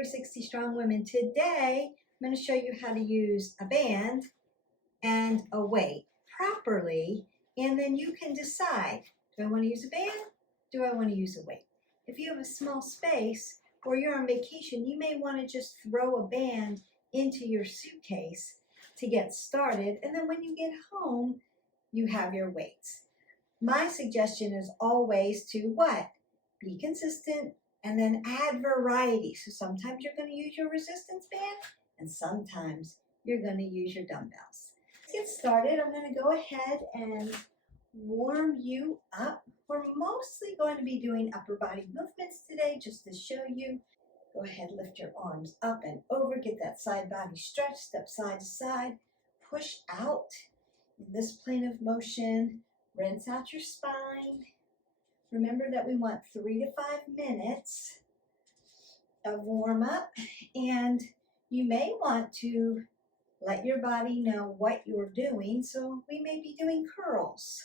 360 Strong Women. Today, I'm going to show you how to use a band and a weight properly, and then you can decide, do I want to use a band? Do I want to use a weight? If you have a small space or you're on vacation, you may want to just throw a band into your suitcase to get started, and then when you get home, you have your weights. My suggestion is always to what? Be consistent and then add variety. So sometimes you're going to use your resistance band and sometimes you're going to use your dumbbells. Let's get started. I'm going to go ahead and warm you up. We're mostly going to be doing upper body movements today just to show you. Go ahead, lift your arms up and over, get that side body stretch, step side to side, push out in this plane of motion, rinse out your spine. Remember that we want 3 to 5 minutes of warm up, and you may want to let your body know what you're doing. So we may be doing curls.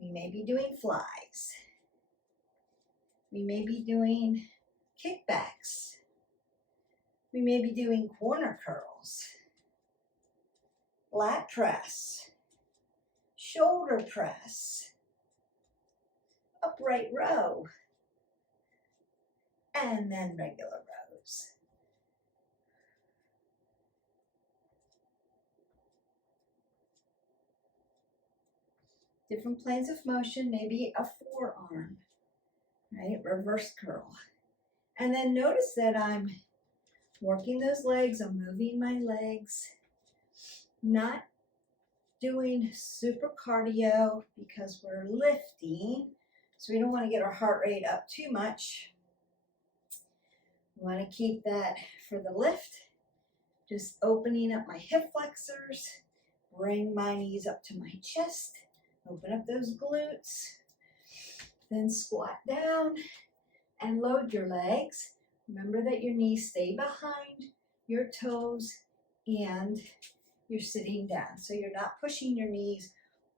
We may be doing flies. We may be doing kickbacks. We may be doing corner curls, lat press, shoulder press, upright row, and then regular rows. Different planes of motion, maybe a forearm, right? Reverse curl. And then notice that I'm working those legs, I'm moving my legs, not doing super cardio because we're lifting. So we don't want to get our heart rate up too much. We want to keep that for the lift. Just opening up my hip flexors, bring my knees up to my chest, open up those glutes, then squat down and load your legs. Remember that your knees stay behind your toes and you're sitting down. So you're not pushing your knees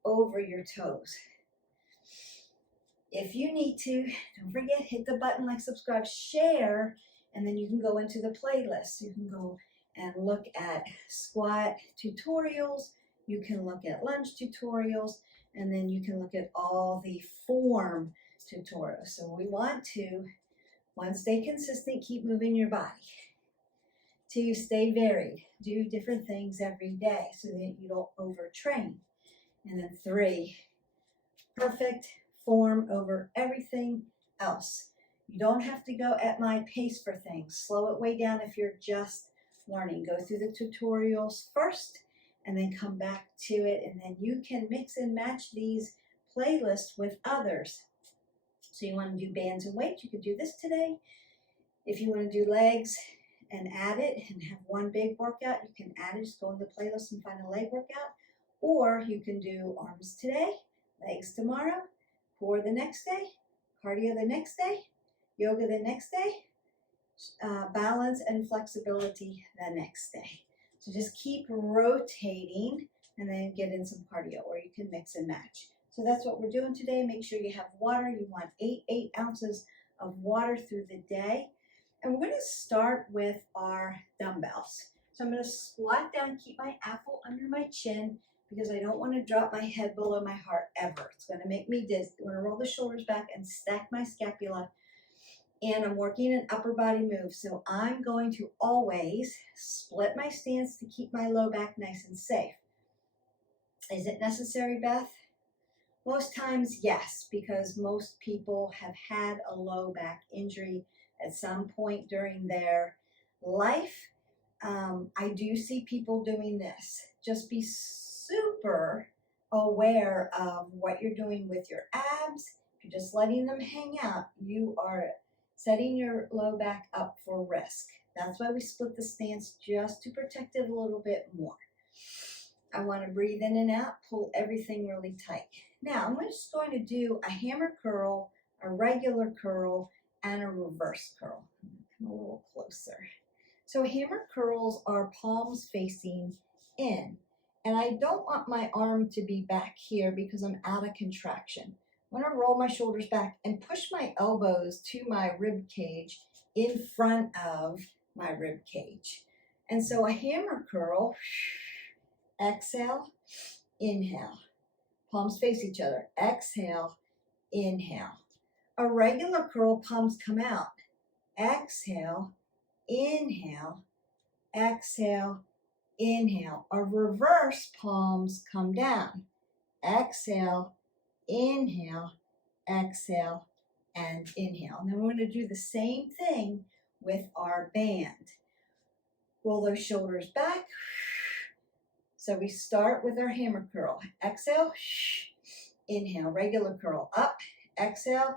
over your toes. If you need to, don't forget, hit the button, like, subscribe, share, and then you can go into the playlist. You can go and look at squat tutorials, you can look at lunge tutorials, and then you can look at all the form tutorials. So we want to, one, stay consistent, keep moving your body. 2, stay varied, do different things every day so that you don't overtrain. And then 3, perfect form over everything else. You don't have to go at my pace for things. Slow it way down if you're just learning. Go through the tutorials first and then come back to it, and then you can mix and match these playlists with others. So you want to do bands and weights, you could do this today. If you want to do legs and add it and have one big workout, you can add it, just go in the playlist and find a leg workout. Or you can do arms today, legs tomorrow, core the next day, cardio the next day, yoga the next day, balance and flexibility the next day. So just keep rotating and then get in some cardio, or you can mix and match. So that's what we're doing today. Make sure you have water. You want 8 ounces of water through the day. And we're going to start with our dumbbells. So I'm going to squat down, keep my apple under my chin because I don't want to drop my head below my heart ever. It's going to make me dizzy. I'm going to roll the shoulders back and stack my scapula. And I'm working an upper body move. So I'm going to always split my stance to keep my low back nice and safe. Is it necessary, Beth? Most times, yes, because most people have had a low back injury at some point during their life. I do see people doing this. Just be super aware of what you're doing with your abs. If you're just letting them hang out, you are setting your low back up for risk. That's why we split the stance, just to protect it a little bit more. I want to breathe in and out, pull everything really tight. Now, I'm just going to do a hammer curl, a regular curl, and a reverse curl. Come a little closer. So hammer curls are palms facing in. And I don't want my arm to be back here because I'm out of contraction. I'm going to roll my shoulders back and push my elbows to my rib cage in front of my rib cage. And so a hammer curl, exhale, inhale. Palms face each other. Exhale, inhale. A regular curl, palms come out. Exhale, inhale, exhale, inhale. A reverse, palms come down. Exhale, inhale, exhale, and inhale. And then we're going to do the same thing with our band. Roll those shoulders back. So we start with our hammer curl. Exhale, inhale, regular curl, up, exhale,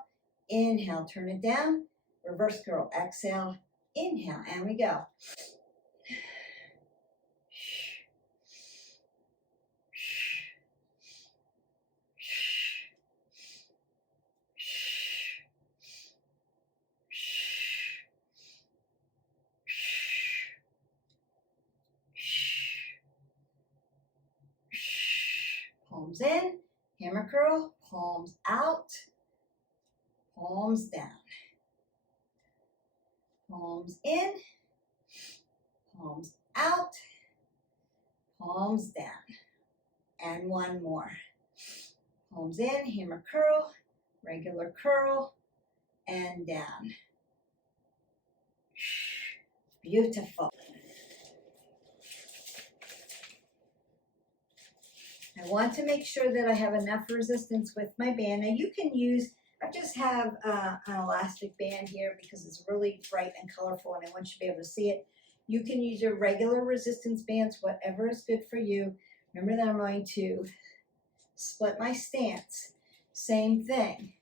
inhale, turn it down, reverse curl, exhale, inhale, and we go. Palms in, hammer curl, palms out, palms down. Palms in, palms out, palms down. And one more. Palms in, hammer curl, regular curl, and down. Beautiful. I want to make sure that I have enough resistance with my band. Now you can use, I just have an elastic band here because it's really bright and colorful and I want you to be able to see it. You can use your regular resistance bands, whatever is good for you. Remember that I'm going to split my stance. Same thing.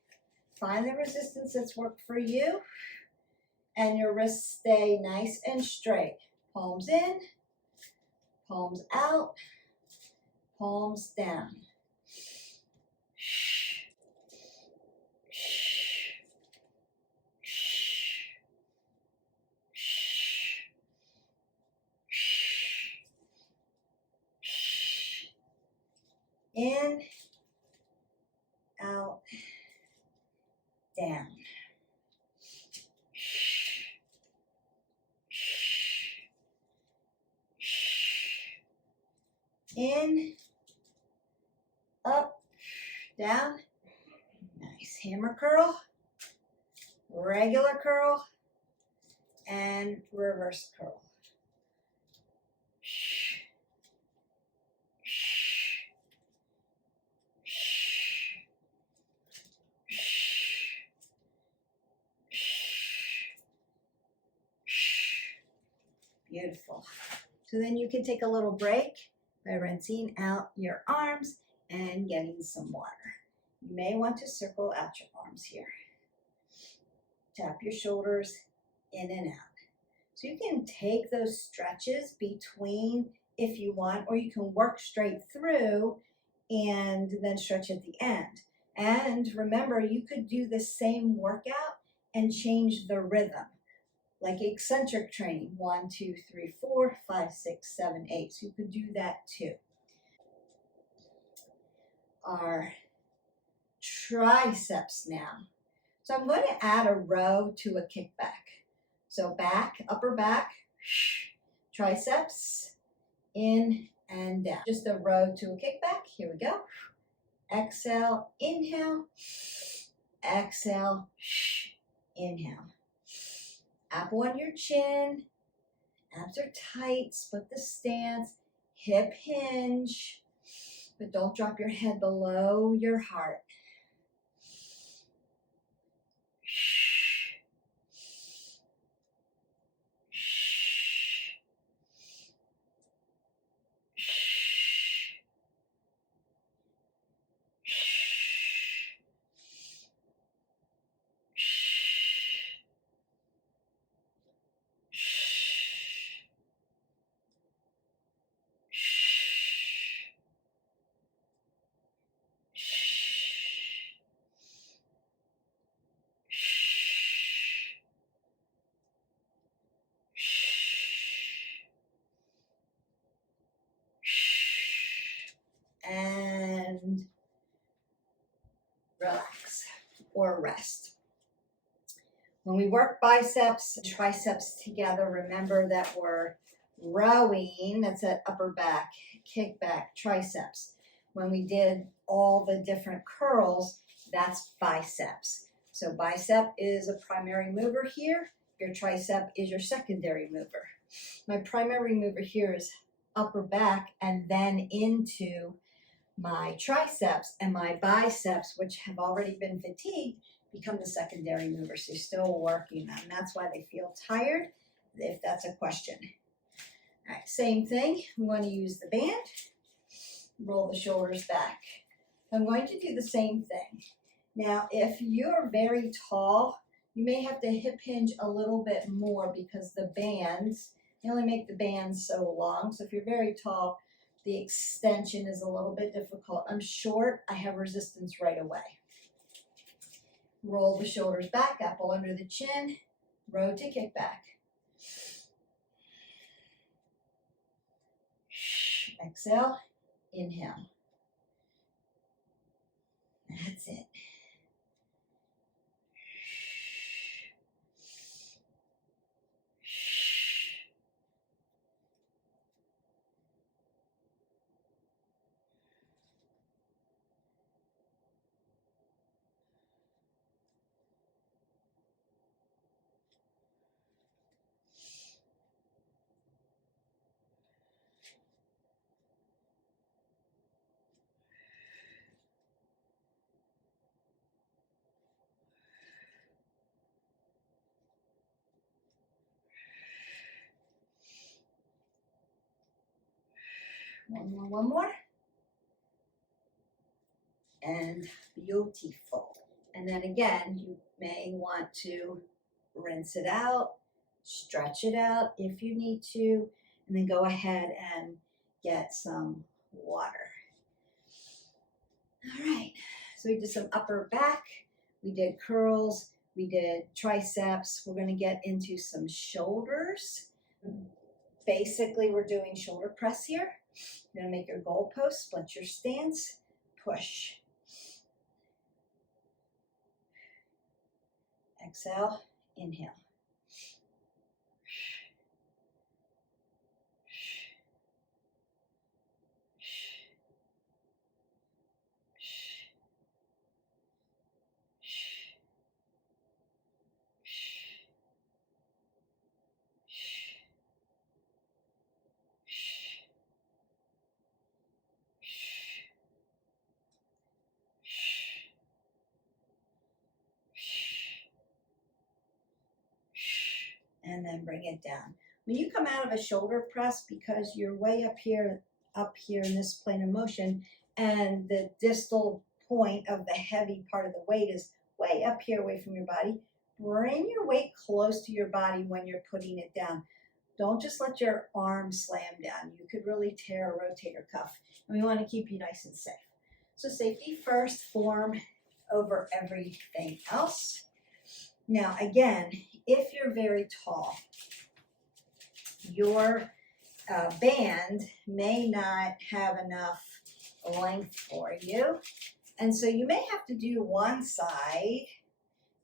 Find the resistance that's worked for you and your wrists stay nice and straight. Palms in, palms out, palms down. In, out, down. In, up, down. Nice. Hammer curl, regular curl, and reverse curl. Beautiful. So then you can take a little break by rinsing out your arms and getting some water. You may want to circle out your arms here. Tap your shoulders in and out. So you can take those stretches between if you want, or you can work straight through and then stretch at the end. And remember, you could do the same workout and change the rhythm. Like eccentric training, 1, 2, 3, 4, 5, 6, 7, 8. So you could do that too. Our triceps now. So I'm going to add a row to a kickback. So back, upper back, triceps, in and down. Just a row to a kickback. Here we go. Exhale, inhale, exhale, inhale. Apple on your chin, abs are tight, split the stance, hip hinge, but don't drop your head below your heart. And relax or rest. When we work biceps, triceps together, remember that we're rowing, that's that upper back, kickback, triceps. When we did all the different curls, that's biceps. So bicep is a primary mover here. Your tricep is your secondary mover. My primary mover here is upper back and then into my triceps, and my biceps, which have already been fatigued, become the secondary movers. So you're still working them. That's why they feel tired, if that's a question. All right, same thing. We want to use the band. Roll the shoulders back. I'm going to do the same thing. Now, if you're very tall, you may have to hip hinge a little bit more because the bands, they only make the bands so long. So if you're very tall, the extension is a little bit difficult. I'm short, I have resistance right away. Roll the shoulders back, apple under the chin, row to kick back. Exhale, inhale. That's it. One more. And beautiful. And then again, you may want to rinse it out, stretch it out if you need to, and then go ahead and get some water. All right, so we did some upper back, we did curls, we did triceps. We're going to get into some shoulders. Basically, we're doing shoulder press here. You're going to make your goalpost, split your stance, push. Exhale, inhale. And then bring it down. When you come out of a shoulder press, because you're way up here in this plane of motion, and the distal point of the heavy part of the weight is way up here away from your body, bring your weight close to your body when you're putting it down. Don't just let your arm slam down. You could really tear a rotator cuff. And we want to keep you nice and safe. So safety first, form over everything else. Now, again, if you're very tall, your band may not have enough length for you. And so you may have to do one side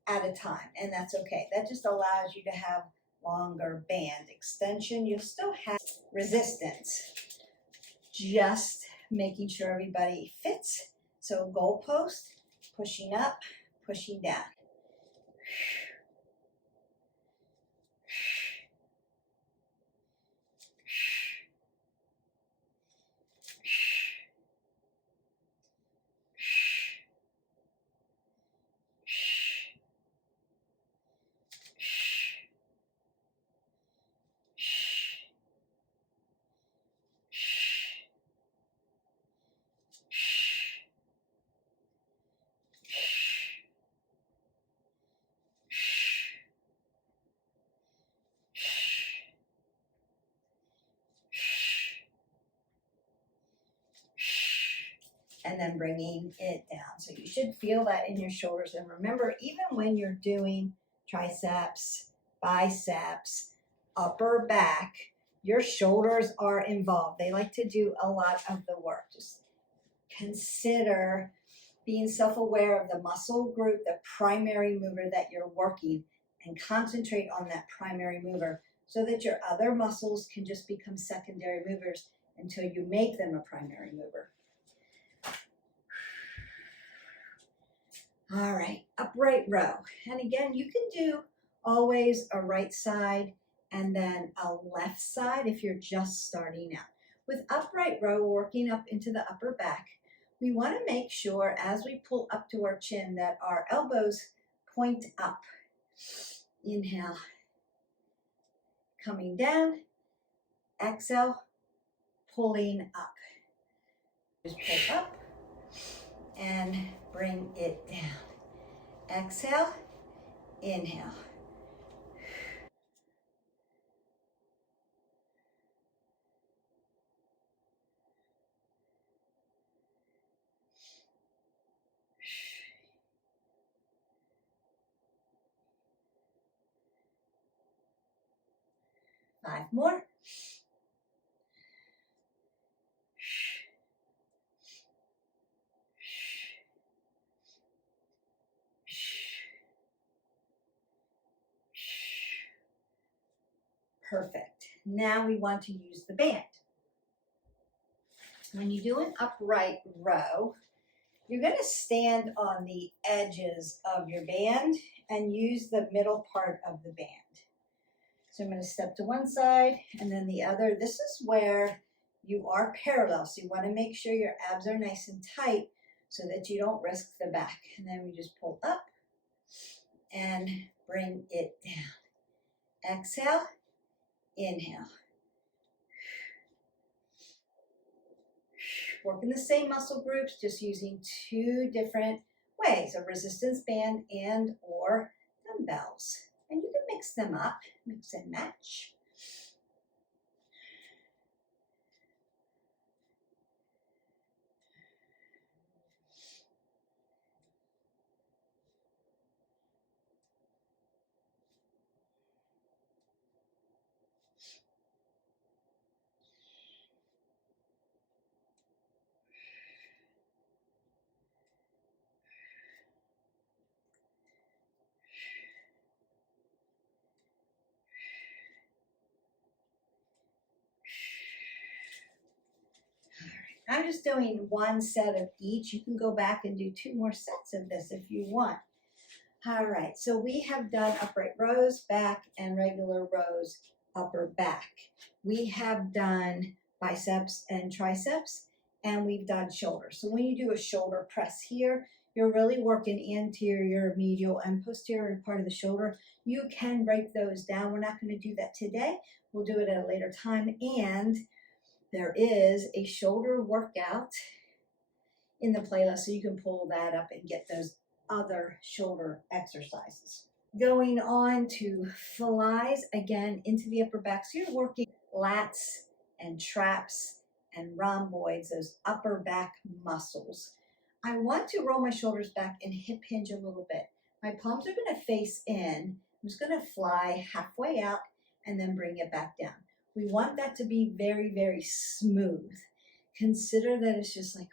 at a time, and that's okay. That just allows you to have longer band extension. You'll still have resistance, just making sure everybody fits. So goalpost, pushing up, pushing down. And then bringing it down. So you should feel that in your shoulders. And remember, even when you're doing triceps, biceps, upper back, your shoulders are involved. They like to do a lot of the work. Just consider being self-aware of the muscle group, the primary mover that you're working. and concentrate on that primary mover so that your other muscles can just become secondary movers until you make them a primary mover. All right, upright row. And again, you can do always a right side and then a left side if you're just starting out. With upright row, working up into the upper back, we want to make sure as we pull up to our chin that our elbows point up. Inhale, coming down. Exhale, pulling up. Just pull up and bring it down. Exhale, inhale. Five more. Perfect. Now we want to use the band. When you do an upright row, you're going to stand on the edges of your band and use the middle part of the band. So I'm going to step to one side and then the other. This is where you are parallel. So you want to make sure your abs are nice and tight so that you don't risk the back. And then we just pull up and bring it down. Exhale, inhale. Working the same muscle groups, just using two different ways, a resistance band and or dumbbells. And you can mix them up, mix and match. I'm just doing one set of each. You can go back and do two more sets of this if you want. All right, so we have done upright rows, back, and regular rows, upper back. We have done biceps and triceps, and we've done shoulders. So when you do a shoulder press here, you're really working anterior, medial, and posterior part of the shoulder. You can break those down. We're not going to do that today. We'll do it at a later time. And there is a shoulder workout in the playlist, so you can pull that up and get those other shoulder exercises. Going on to flies, again, into the upper back. So you're working lats and traps and rhomboids, those upper back muscles. I want to roll my shoulders back and hip hinge a little bit. My palms are going to face in. I'm just going to fly halfway out and then bring it back down. We want that to be very, very smooth. Consider that it's just like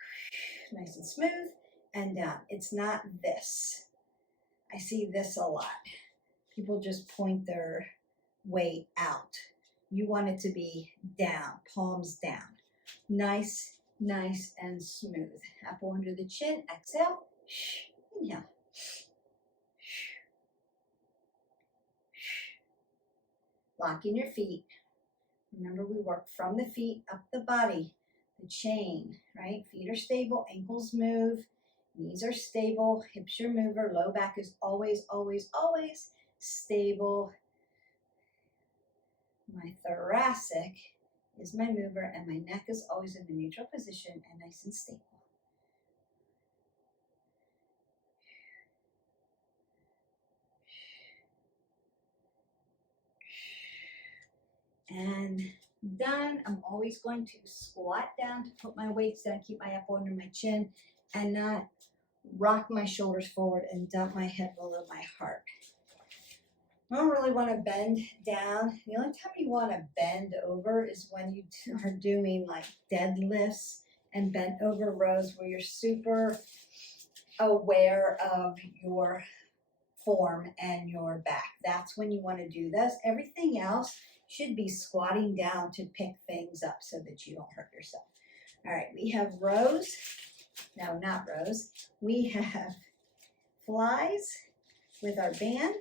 nice and smooth and down. It's not this. I see this a lot. People just point their weight out. You want it to be down, palms down. Nice, nice and smooth. Apple under the chin, exhale, inhale. Locking your feet. Remember, we work from the feet up the body, the chain, right? Feet are stable, ankles move, knees are stable, hips are mover, low back is always, always, always stable. My thoracic is my mover, and my neck is always in the neutral position and nice and stable. And done. I'm always going to squat down to put my weights down, keep my apple under my chin, and not rock my shoulders forward and dump my head below my heart. I don't really want to bend down. The only time you want to bend over is when you are doing like deadlifts and bent over rows where you're super aware of your form and your back. That's when you want to do this. Everything else should be squatting down to pick things up so that you don't hurt yourself. All right, we have rows. No, not rows. We have flies with our band.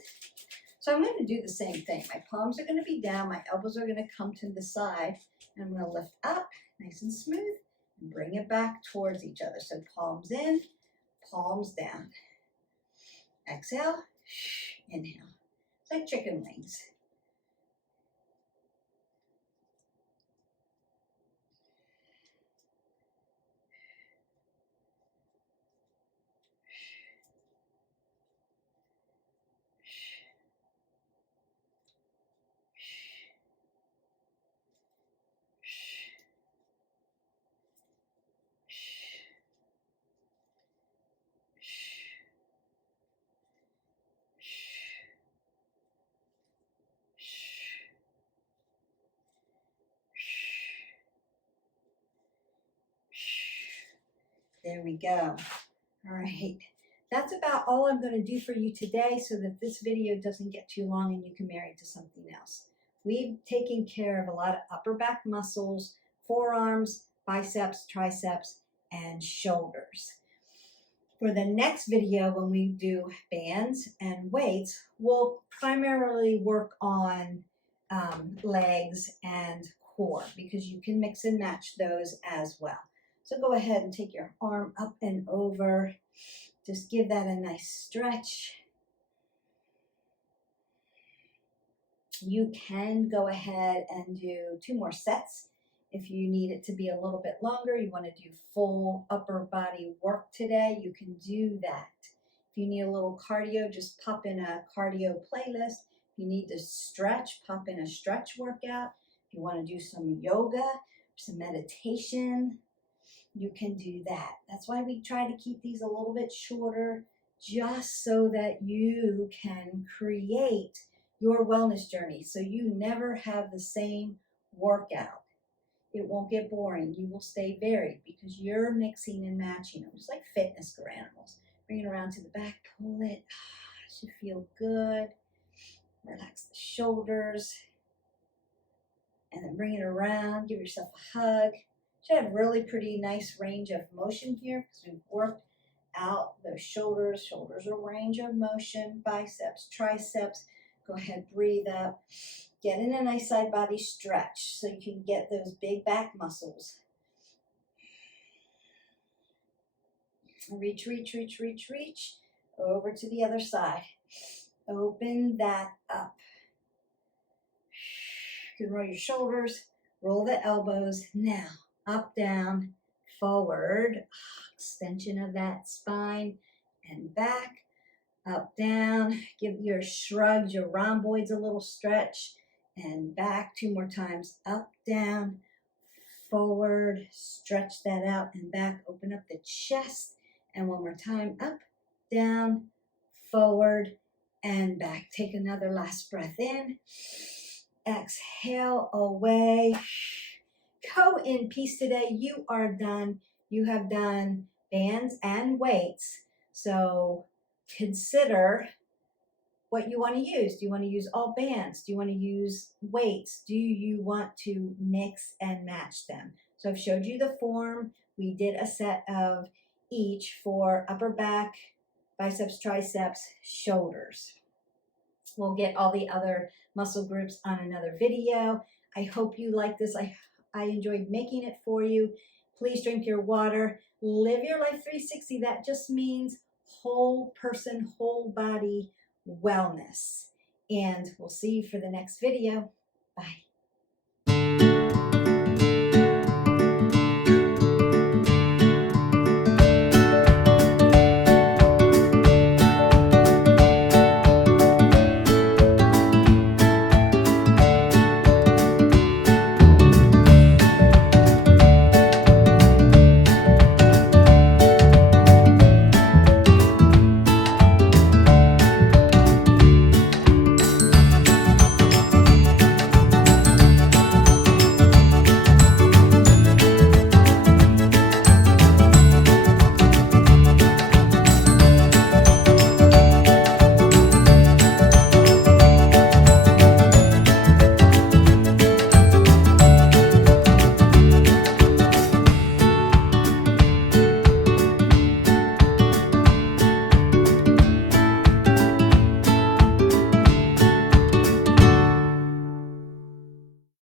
So I'm going to do the same thing. My palms are going to be down. My elbows are going to come to the side. And I'm going to lift up nice and smooth and bring it back towards each other. So palms in, palms down. Exhale, inhale. It's like chicken wings. There we go. All right. That's about all I'm going to do for you today so that this video doesn't get too long and you can marry it to something else. We've taken care of a lot of upper back muscles, forearms, biceps, triceps, and shoulders. For the next video, when we do bands and weights, we'll primarily work on legs and core because you can mix and match those as well. So go ahead and take your arm up and over. Just give that a nice stretch. You can go ahead and do 2 more sets. If you need it to be a little bit longer, you want to do full upper body work today, you can do that. If you need a little cardio, just pop in a cardio playlist. If you need to stretch, pop in a stretch workout. If you want to do some yoga, some meditation, you can do that. That's why we try to keep these a little bit shorter, just so that you can create your wellness journey. So you never have the same workout. It won't get boring. You will stay varied because you're mixing and matching them, just like fitness for animals. Bring it around to the back, pull it. It should feel good. Relax the shoulders. And then bring it around. Give yourself a hug. Should have really pretty nice range of motion here because we've worked out those shoulders. Shoulders are range of motion. Biceps, triceps. Go ahead, breathe up. Get in a nice side body stretch so you can get those big back muscles. Reach, reach, reach, reach, reach. Over to the other side. Open that up. You can roll your shoulders, roll the elbows. Now, up, down, forward. Extension of that spine and back. Up, down. Give your shrugs, your rhomboids a little stretch. And back 2 more times. Up, down, forward. Stretch that out and back. Open up the chest. And 1 more time. Up, down, forward, and back. Take another last breath in. Exhale away. Go in peace today. You are done. You have done bands and weights. So consider what you want to use. Do you want to use all bands? Do you want to use weights? Do you want to mix and match them? So I've showed you the form. We did a set of each for upper back, biceps, triceps, shoulders. We'll get all the other muscle groups on another video. I hope you like this. I enjoyed making it for you. Please drink your water. Live your life 360. That just means whole person, whole body wellness. And we'll see you for the next video. Bye.